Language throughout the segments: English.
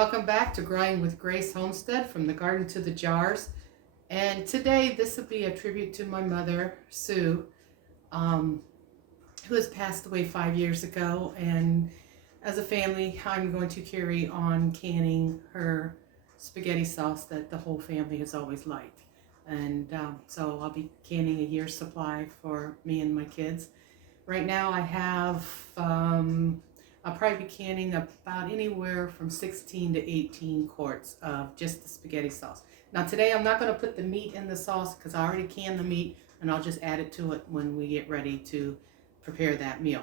Welcome back to Growing with Grace Homestead, from the garden to the jars. And today this will be a tribute to my mother, Sue, who has passed away 5 years ago. And as a family, I'm going to carry on canning her spaghetti sauce that the whole family has always liked. And so I'll be canning a year's supply for me and my kids. Right now I have I'll probably be canning about anywhere from 16 to 18 quarts of just the spaghetti sauce. Now today I'm not going to put the meat in the sauce because I already canned the meat, and I'll just add it to it when we get ready to prepare that meal.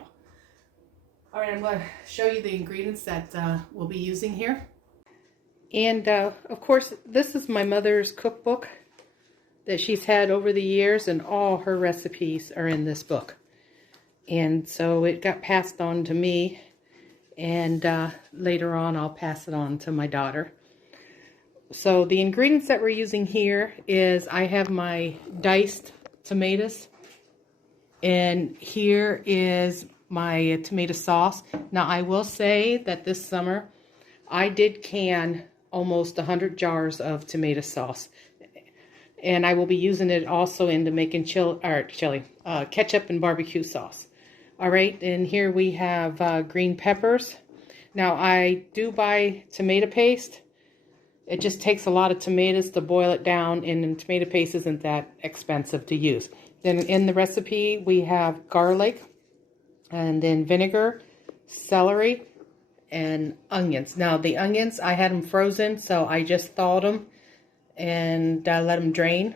All right, I'm going to show you the ingredients that we'll be using here. And of course, this is my mother's cookbook that she's had over the years, and all her recipes are in this book. And so it got passed on to me. And later on I'll pass it on to my daughter. So the ingredients that we're using here is I have my diced tomatoes, and here is my tomato sauce. Now I will say that this summer I did can almost 100 jars of tomato sauce, and I will be using it also into making ketchup and barbecue sauce. All right, and here we have green peppers. Now I do buy tomato paste. It just takes a lot of tomatoes to boil it down, and tomato paste isn't that expensive to use. Then in the recipe we have garlic, and then vinegar, celery, and onions. Now the onions, I had them frozen, so I just thawed them and let them drain.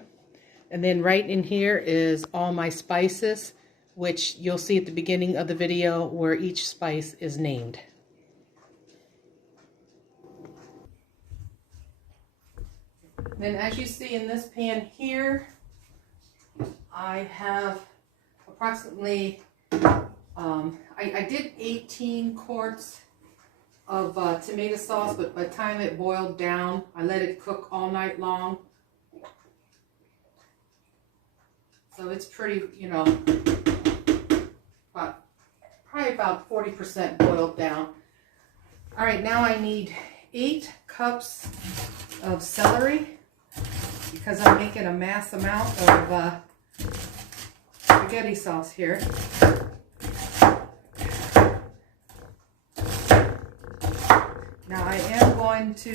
And then right in here is all my spices, which you'll see at the beginning of the video where each spice is named. Then as you see in this pan here, I have approximately, I did 18 quarts of tomato sauce, but by the time it boiled down, I let it cook all night long. So it's pretty, probably about 40% boiled down. All right, now I need 8 cups of celery because I'm making a mass amount of spaghetti sauce here. Now I am going to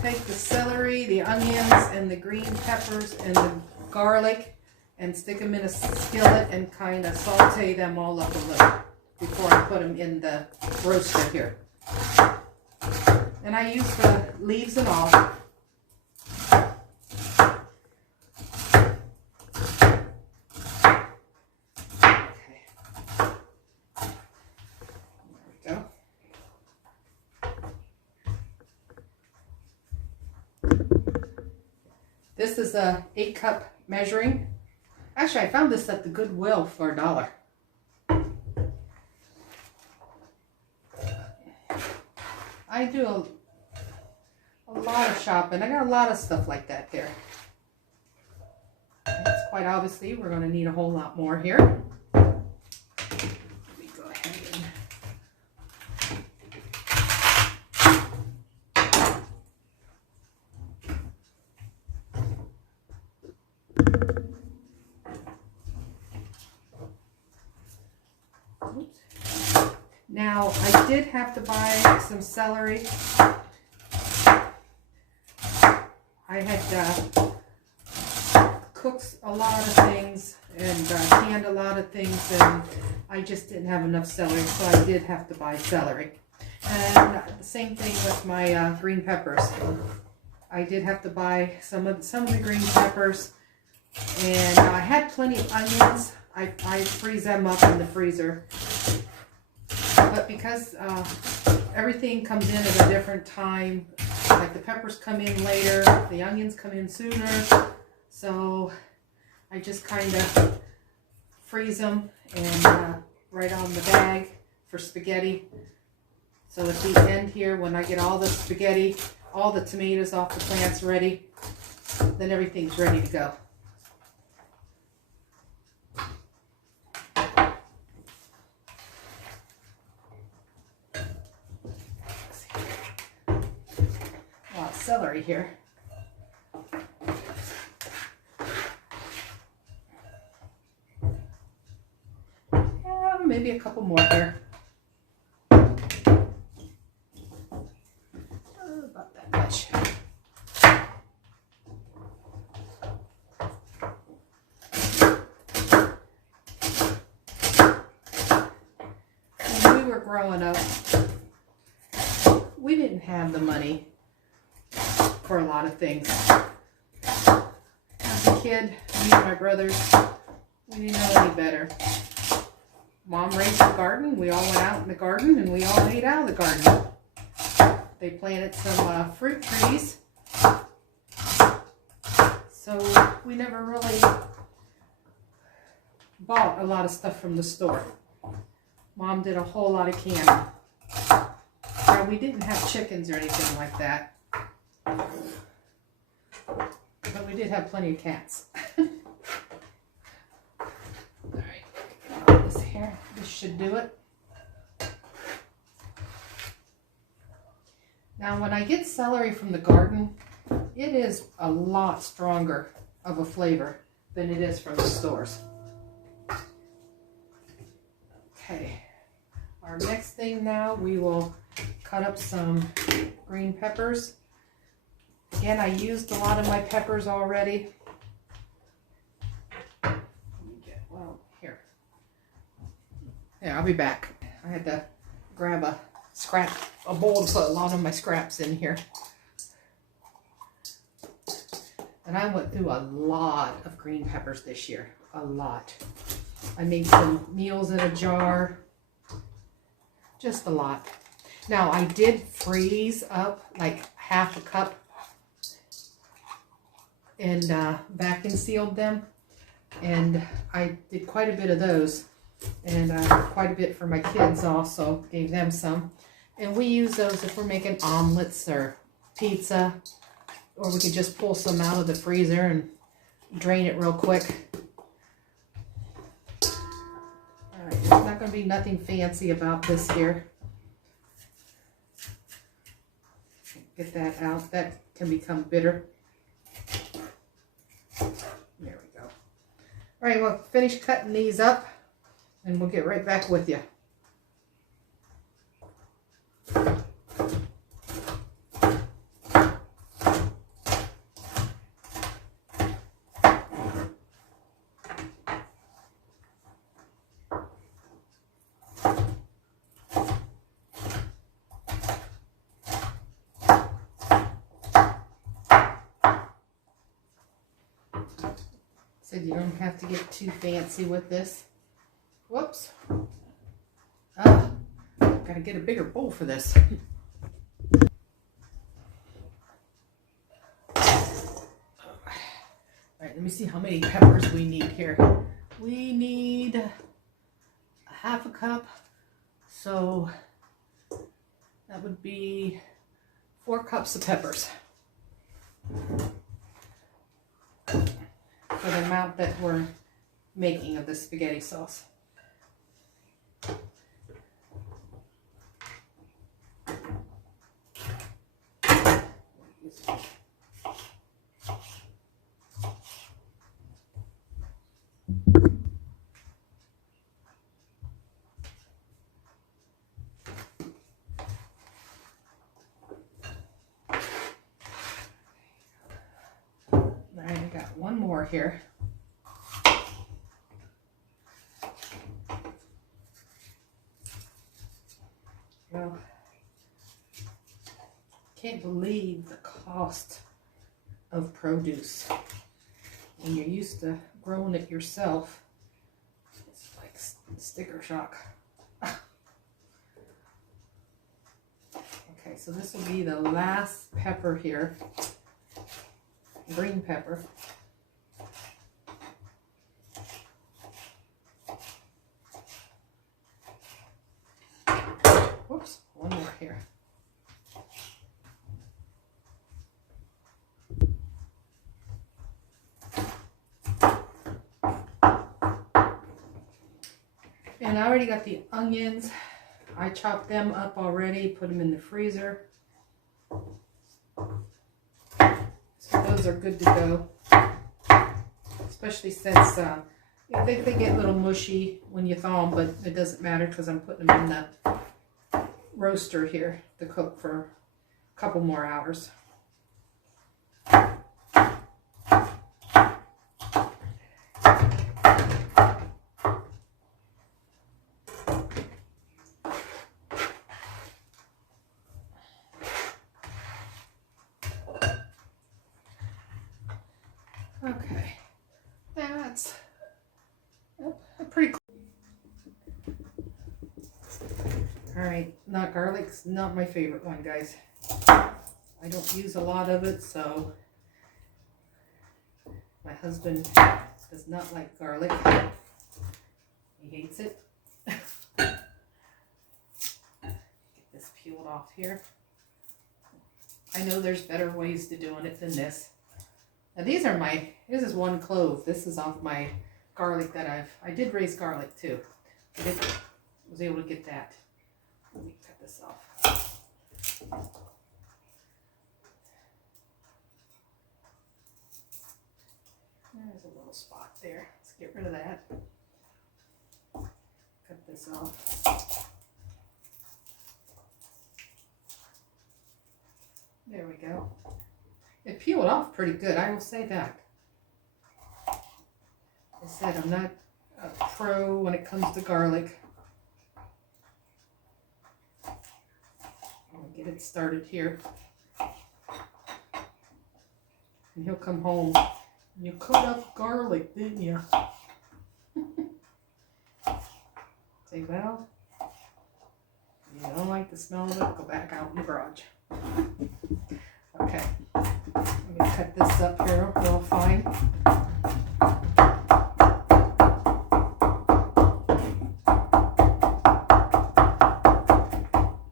take the celery, the onions, and the green peppers, and the garlic, and stick them in a skillet and kind of saute them all up a little before I put them in the roaster here. And I use the leaves and all. Okay. There we go. This is a 8-cup measuring. Actually, I found this at the Goodwill for $1. I do a lot of shopping. I got a lot of stuff like that there. That's quite obviously we're going to need a whole lot more here. Let me go ahead and now, I did have to buy some celery. I had cooked a lot of things and canned a lot of things, and I just didn't have enough celery, so I did have to buy celery. And the same thing with my green peppers. I did have to buy some of the green peppers, and I had plenty of onions. I freeze them up in the freezer. But because everything comes in at a different time, like the peppers come in later, the onions come in sooner, so I just kind of freeze them and right on the bag for spaghetti. So at the end here, when I get all the spaghetti, all the tomatoes off the plants ready, then everything's ready to go. celery here. Maybe a couple more here. About that much. When we were growing up, we didn't have the money for a lot of things. As a kid, me and my brothers, we didn't know any better. Mom raised a garden. We all went out in the garden and we all ate out of the garden. They planted some fruit trees. So we never really bought a lot of stuff from the store. Mom did a whole lot of canning. Now, we didn't have chickens or anything like that. But we did have plenty of cats. This should do it. Now when I get celery from the garden, it is a lot stronger of a flavor than it is from the stores. Okay, our next thing now, we will cut up some green peppers. Again, I used a lot of my peppers already. Yeah, I'll be back. I had to grab a bowl to put a lot of my scraps in here. And I went through a lot of green peppers this year. A lot. I made some meals in a jar. Just a lot. Now, I did freeze up like half a cup and vacuum sealed them. And I did quite a bit of those. And quite a bit for my kids also. Gave them some. And we use those if we're making omelets or pizza. Or we could just pull some out of the freezer and drain it real quick. Alright, there's not going to be nothing fancy about this here. Get that out. That can become bitter. There we go. Alright, we'll finish cutting these up. And we'll get right back with you. Said you don't have to get too fancy with this. Whoops. Gotta get a bigger bowl for this. Alright, let me see how many peppers we need here. We need a half a cup. So that would be 4 cups of peppers. For the amount that we're making of the spaghetti sauce. Alright, I got one more here. Well, can't believe the cost of produce. When you're used to growing it yourself, it's like sticker shock. Okay, so this will be the last pepper here. Green pepper. Whoops, one more here. And I already got the onions. I chopped them up already, put them in the freezer. are good to go, especially since they get a little mushy when you thaw them, but it doesn't matter because I'm putting them in the roaster here to cook for a couple more hours. Okay, that's pretty cool. All right, not garlic's not my favorite one, guys. I don't use a lot of it, so my husband does not like garlic. He hates it. Get this peeled off here. I know there's better ways to doing it than this. Now this is one clove. This is off my garlic that I did raise garlic too. I was able to get that. Let me cut this off. There's a little spot there. Let's get rid of that. Cut this off. There we go. It peeled off pretty good, I will say that. I said I'm not a pro when it comes to garlic. I'll get it started here. And he'll come home. You cut up garlic, didn't you? Say, well, if you don't like the smell of it, go back out in the garage. Okay, I'm going to cut this up here real fine.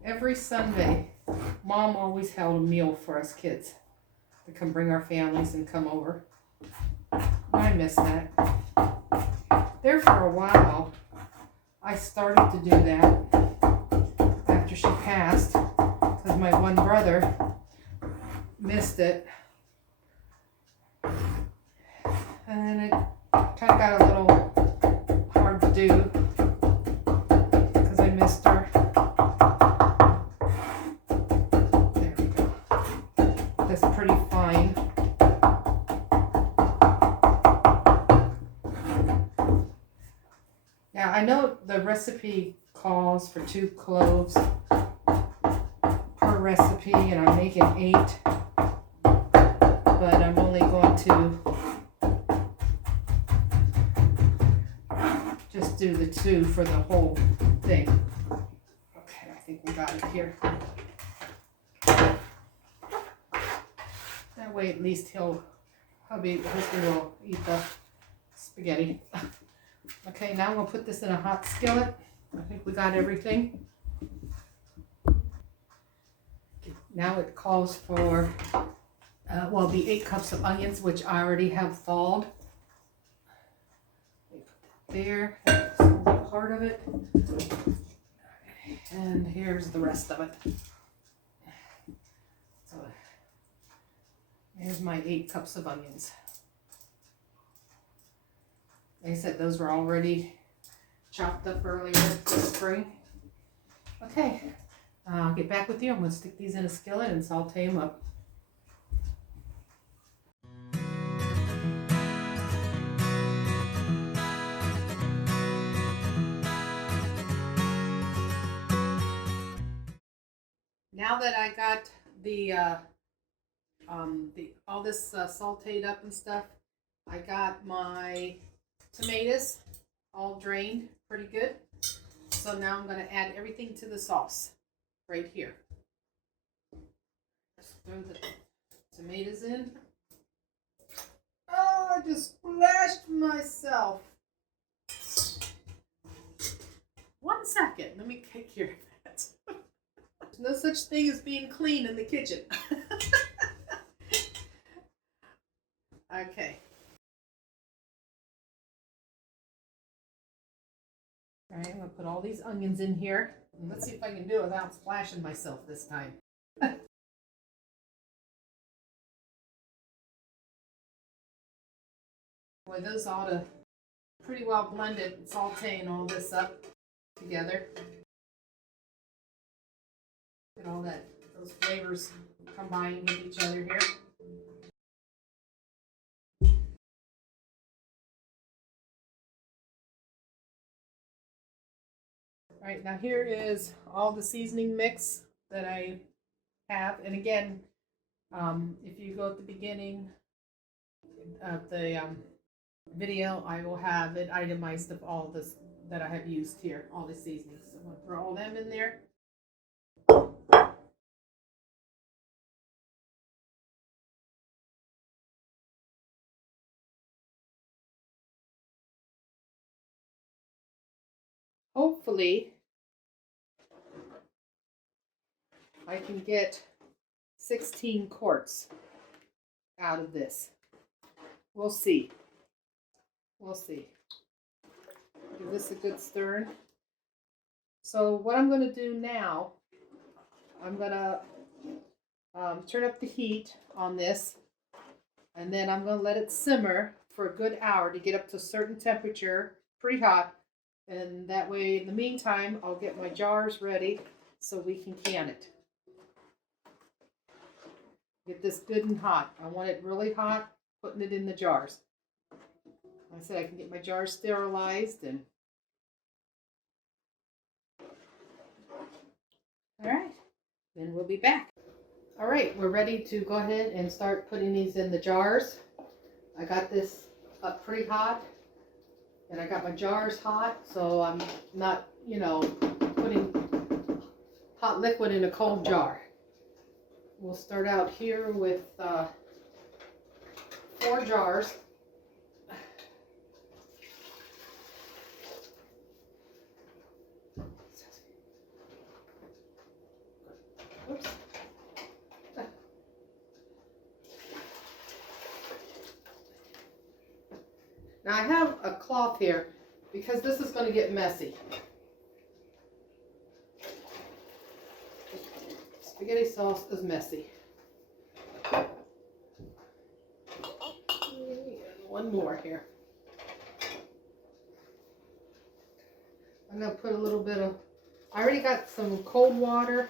Every Sunday, Mom always held a meal for us kids to come bring our families and come over. I miss that. There for a while, I started to do that after she passed because my one brother missed it. And it kind of got a little hard to do because I missed her. There we go. That's pretty fine. Yeah, I know the recipe calls for 2 cloves per recipe, and I'm making 8, but I'm only going to just do the 2 for the whole thing. Okay, I think we got it here. That way at least husband will eat the spaghetti. Okay, now I'm going to put this in a hot skillet. I think we got everything. Now it calls for, well, the 8 cups of onions, which I already have thawed. Put that there. That's a part of it. And here's the rest of it. So here's my 8 cups of onions. Like I said, those were already chopped up earlier this spring. Okay, I'll get back with you. I'm going to stick these in a skillet and saute them up. Now that I got all this sauteed up and stuff, I got my tomatoes all drained pretty good. So now I'm going to add everything to the sauce right here. Just throw the tomatoes in. Oh, I just splashed myself. 1 second, let me take care of that. There's no such thing as being clean in the kitchen. Okay. All right, I'm going to put all these onions in here. And let's see if I can do it without splashing myself this time. Boy, those ought to pretty well blended, sauteing all this up together. Get all those flavors combining with each other here. All right, now here is all the seasoning mix that I have. And again, if you go at the beginning of the video, I will have it itemized of all this that I have used here, all the seasonings. So I'm going to throw all them in there. Hopefully, I can get 16 quarts out of this. We'll see. We'll see. Give this a good stir. So what I'm going to do now, I'm going to turn up the heat on this, and then I'm going to let it simmer for a good hour to get up to a certain temperature, pretty hot. And that way, in the meantime, I'll get my jars ready so we can can it. Get this good and hot. I want it really hot, putting it in the jars. Like I said, I can get my jars sterilized and all right, then we'll be back. All right, we're ready to go ahead and start putting these in the jars. I got this up pretty hot. And I got my jars hot, so I'm not, putting hot liquid in a cold jar. We'll start out here with 4 jars. Oops. Now I have a cloth here because this is going to get messy. Spaghetti sauce is messy. One more here. I'm going to put a little bit of, I already got some cold water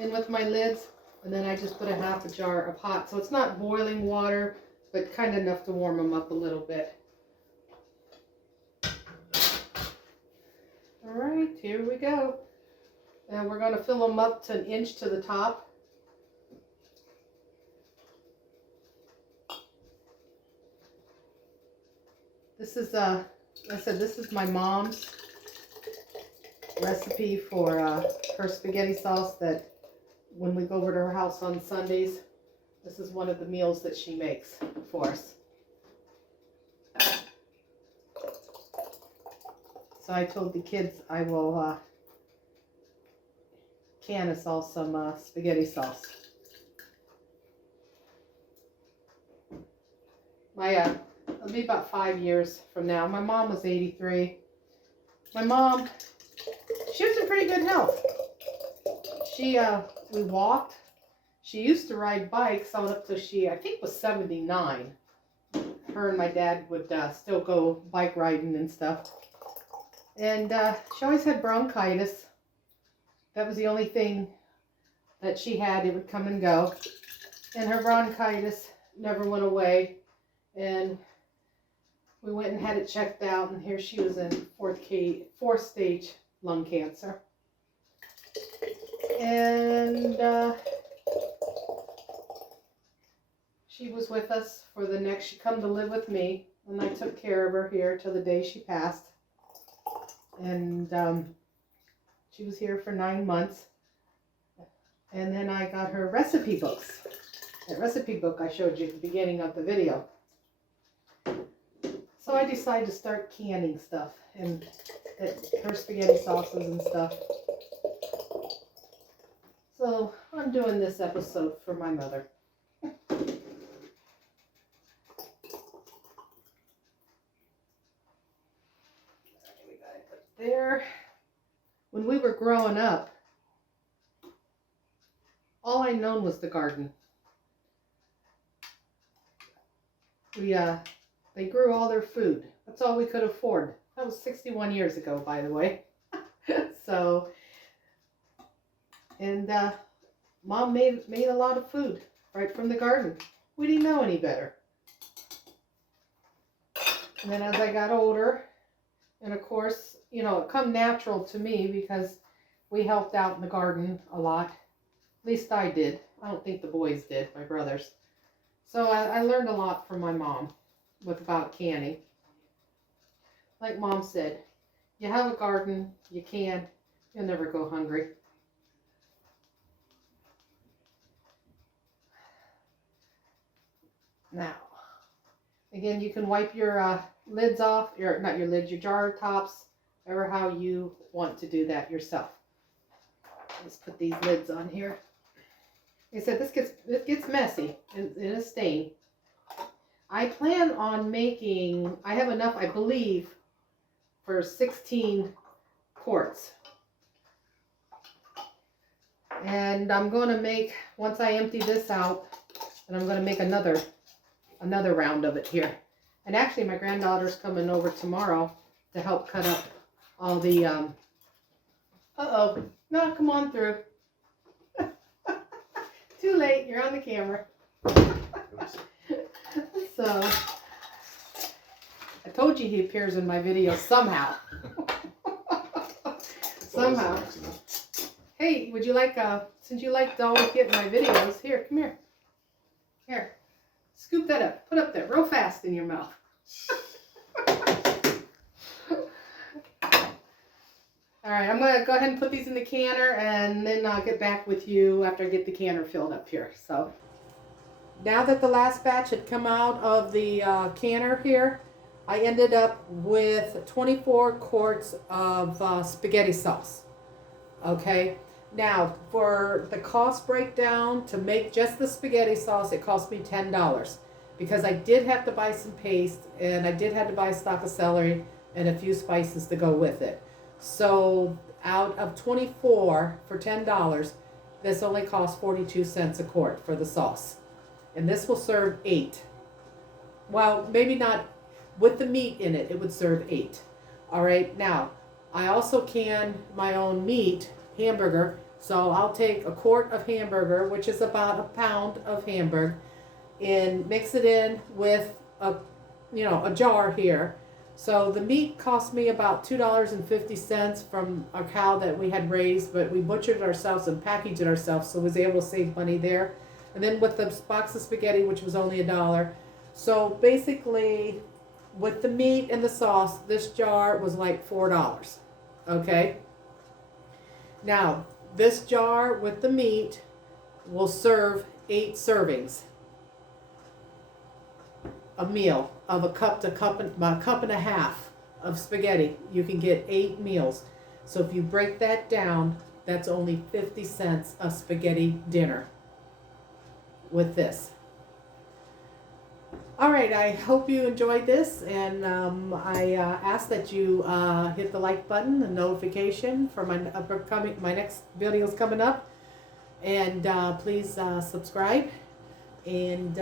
in with my lids, and then I just put a half a jar of hot. So it's not boiling water, but kind of enough to warm them up a little bit. All right, here we go. And we're going to fill them up to 1 inch to the top. This is, like I said, this is my mom's recipe for her spaghetti sauce that when we go over to her house on Sundays, this is one of the meals that she makes for us. So I told the kids I will can us all some spaghetti sauce. It'll be about 5 years from now. My mom was 83. My mom, she was in pretty good health. We walked. She used to ride bikes on up to I think was 79. Her and my dad would still go bike riding and stuff. And she always had bronchitis. That was the only thing that she had. It would come and go. And her bronchitis never went away. And we went and had it checked out. And here she was in fourth stage lung cancer. And she was with us for she come to live with me. And I took care of her here till the day she passed. And she was here for 9 months. And then I got her recipe books. That recipe book I showed you at the beginning of the video. So I decided to start canning stuff and her spaghetti sauces and stuff. So I'm doing this episode for my mother. We got it up there. When we were growing up, all I known was the garden. They grew all their food. That's all we could afford. That was 61 years ago, by the way. So, and Mom made a lot of food right from the garden. We didn't know any better. And then as I got older, and of course, you know, it come natural to me because we helped out in the garden a lot. At least I did. I don't think the boys did, my brothers. So I learned a lot from my mom about canning. Like Mom said, you have a garden, you can, you'll never go hungry. Now, again, you can wipe your lids off, not your lids, your jar tops, or how you want to do that yourself. Let's put these lids on here. Like I said, it gets messy in a stain. I plan on making, I have enough, I believe, for 16 quarts. And I'm going to make, once I empty this out, and I'm going to make another round of it here. And actually, my granddaughter's coming over tomorrow to help cut up all the, no, come on through. Too late, you're on the camera. So, I told you he appears in my videos somehow. Somehow. Hey, would you like, since you like to always get my videos, here, come here. Here, scoop that up, put up there real fast in your mouth. All right, I'm going to go ahead and put these in the canner, and then I'll get back with you after I get the canner filled up here. So now that the last batch had come out of the canner here, I ended up with 24 quarts of spaghetti sauce. Okay, now for the cost breakdown to make just the spaghetti sauce, it cost me $10 because I did have to buy some paste, and I did have to buy a stalk of celery and a few spices to go with it. So out of 24 for $10, this only costs 42 cents a quart for the sauce. And this will serve 8. Well, maybe not with the meat in it, it would serve 8. All right, now I also can my own meat, hamburger. So I'll take a quart of hamburger, which is about a pound of hamburger, and mix it in with a jar here. So the meat cost me about $2.50 from a cow that we had raised, but we butchered it ourselves and packaged it ourselves, so I was able to save money there. And then with the box of spaghetti, which was only $1. So basically, with the meat and the sauce, this jar was like $4. Okay? Now, this jar with the meat will serve 8 servings. A meal of a cup and a half of spaghetti. You can get 8 meals. So if you break that down, that's only 50 cents a spaghetti dinner with this. All right, I hope you enjoyed this, and I ask that you hit the like button, the notification for my next videos coming up, and please subscribe, and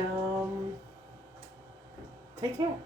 take care.